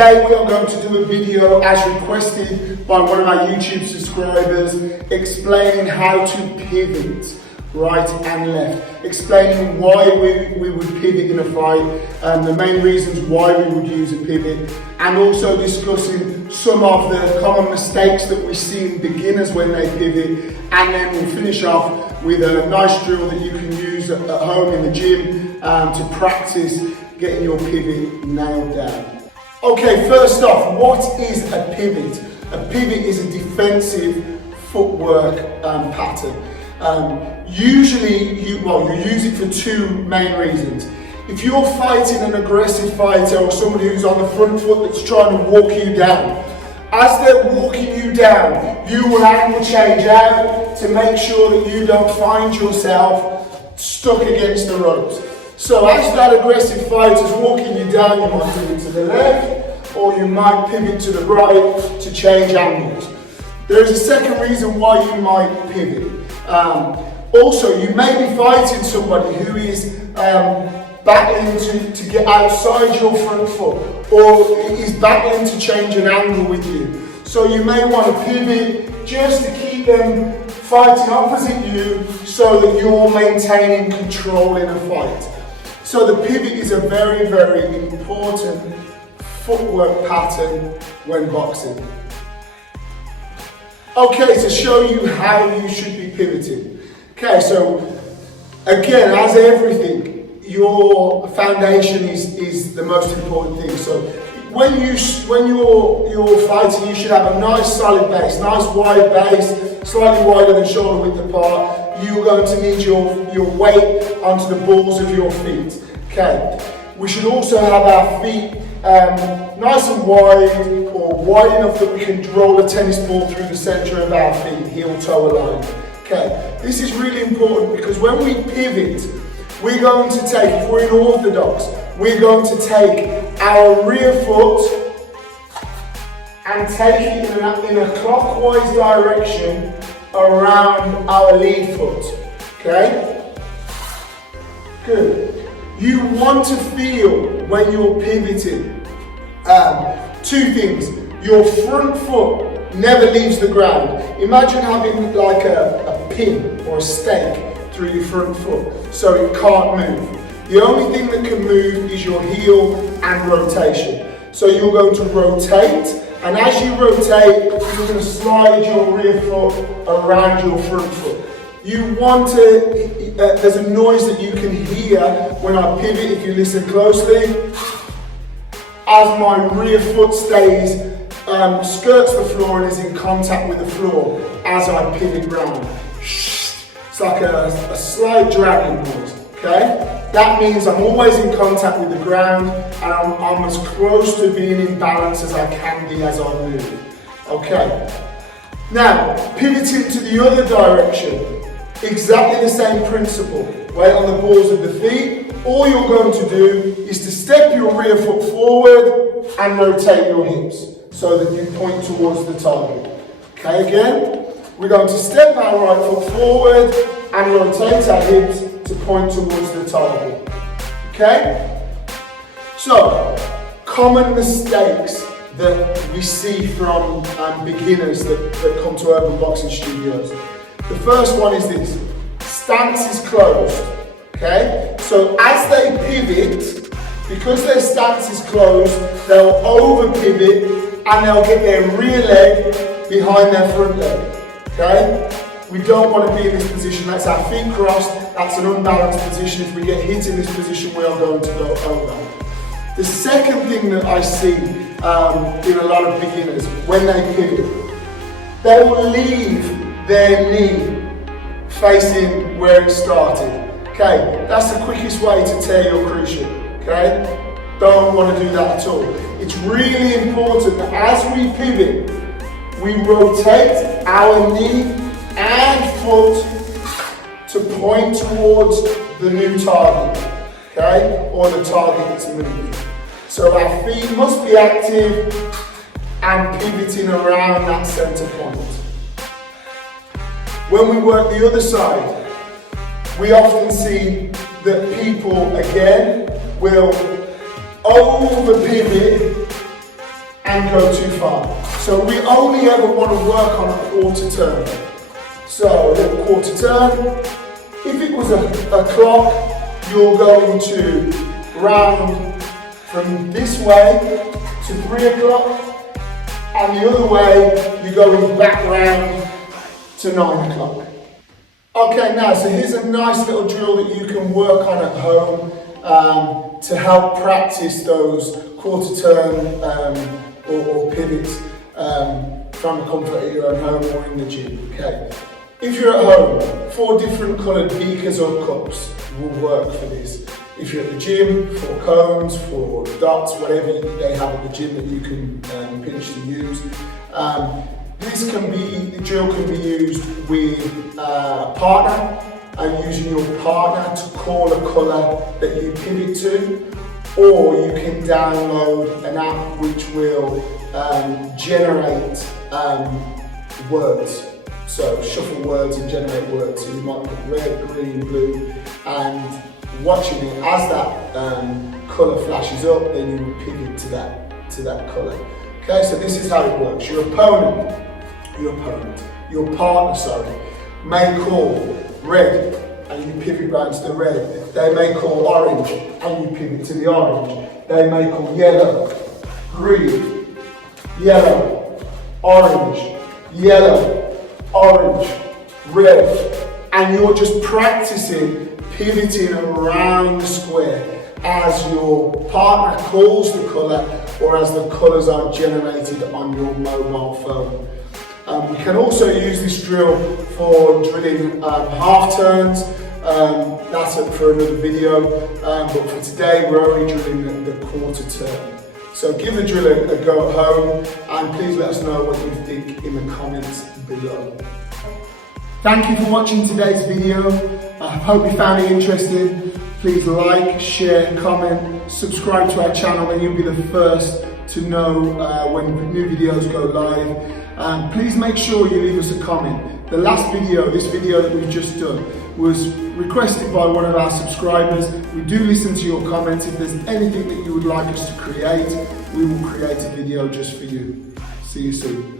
Today we are going to do a video as requested by one of our YouTube subscribers explaining how to pivot right and left, explaining why we would pivot in a fight, the main reasons why we would use a pivot, and also discussing some of the common mistakes that we see in beginners when they pivot, and then we'll finish off with a nice drill that you can use at home in the gym to practice getting your pivot nailed down. Okay, first off, what is a pivot? A pivot is a defensive footwork pattern. Usually, you use it for two main reasons. If you're fighting an aggressive fighter or somebody who's on the front foot that's trying to walk you down, as they're walking you down, you will angle change out to make sure that you don't find yourself stuck against the ropes. So as that aggressive fighter's walking you down, you might pivot to the left, or you might pivot to the right to change angles. There is a second reason why you might pivot. Also, you may be fighting somebody who is battling to get outside your front foot, or is battling to change an angle with you. So you may want to pivot just to keep them fighting opposite you so that you're maintaining control in a fight. So the pivot is a very, very important footwork pattern when boxing. Okay, to show you how you should be pivoting. Okay, so again, as everything, your foundation is the most important thing. So when you're fighting, you should have a nice solid base, nice wide base, slightly wider than shoulder width apart. You're going to need your weight onto the balls of your feet. Okay, we should also have our feet nice and wide, or wide enough that we can roll a tennis ball through the centre of our feet, heel-toe aligned. Okay, this is really important because when we pivot, we're going to take, if we're in orthodox, we're going to take our rear foot and take it in a clockwise direction around our lead foot. Okay? Good. You want to feel when you're pivoting two things. Your front foot never leaves the ground. Imagine having like a pin or a stake through your front foot so it can't move. The only thing that can move is your heel and rotation. So you're going to rotate, and as you rotate, you're going to slide your rear foot around your front foot. You want to, there's a noise that you can hear when I pivot if you listen closely. As my rear foot stays, skirts the floor and is in contact with the floor as I pivot round. It's like a slight dragging noise, okay? That means I'm always in contact with the ground and I'm as close to being in balance as I can be as I move, okay? Now, pivoting to the other direction. Exactly the same principle. Weight on the balls of the feet. All you're going to do is to step your rear foot forward and rotate your hips so that you point towards the target. Okay, again, we're going to step our right foot forward and rotate our hips to point towards the target. Okay? So, common mistakes that we see from beginners that come to urban boxing studios. The first one is this: stance is closed, okay? So as they pivot, because their stance is closed, they'll over pivot and they'll get their rear leg behind their front leg, okay? We don't want to be in this position. That's our feet crossed, that's an unbalanced position. If we get hit in this position, we are going to go over. The second thing that I see in a lot of beginners, when they pivot, they will leave their knee facing where it started. Okay, that's the quickest way to tear your cruciate. Okay, don't want to do that at all. It's really important that as we pivot, we rotate our knee and foot to point towards the new target. Okay, or the target that's moving. So our feet must be active and pivoting around that center point. When we work the other side, we often see that people, again, will over pivot and go too far. So we only ever want to work on a quarter turn. So a little quarter turn. If it was a clock, you're going to round from this way to 3 o'clock, and the other way you're going back round to 9 o'clock. Okay, now so here's a nice little drill that you can work on at home to help practice those quarter turn or pivots from the comfort of your own home or in the gym. Okay. If you're at home, 4 different coloured beakers or cups will work for this. If you're at the gym, 4 cones, 4 dots, whatever they have at the gym that you can pinch to use. The drill can be used with a partner, and using your partner to call a colour that you pivot to, or you can download an app which will generate words. So shuffle words and generate words. So you might put red, green, blue, and watching it as that colour flashes up, then you will pivot to that colour. Okay, so this is how it works. Your partner, may call red, and you pivot round to the red. They may call orange, and you pivot to the orange. They may call yellow, green, yellow, orange, yellow, orange, red, and you're just practicing pivoting around the square as your partner calls the colour or as the colours are generated on your mobile phone. We can also use this drill for drilling half turns. That's it for another video, but for today we're only drilling the quarter turn. So give the drill a go at home, and please let us know what you think in the comments below. Thank you for watching today's video. I hope you found it interesting. Please like, share, comment, subscribe to our channel, and you'll be the first to know when new videos go live. Please make sure you leave us a comment. The last video, this video that we've just done, was requested by one of our subscribers. We do listen to your comments. If there's anything that you would like us to create, we will create a video just for you. See you soon.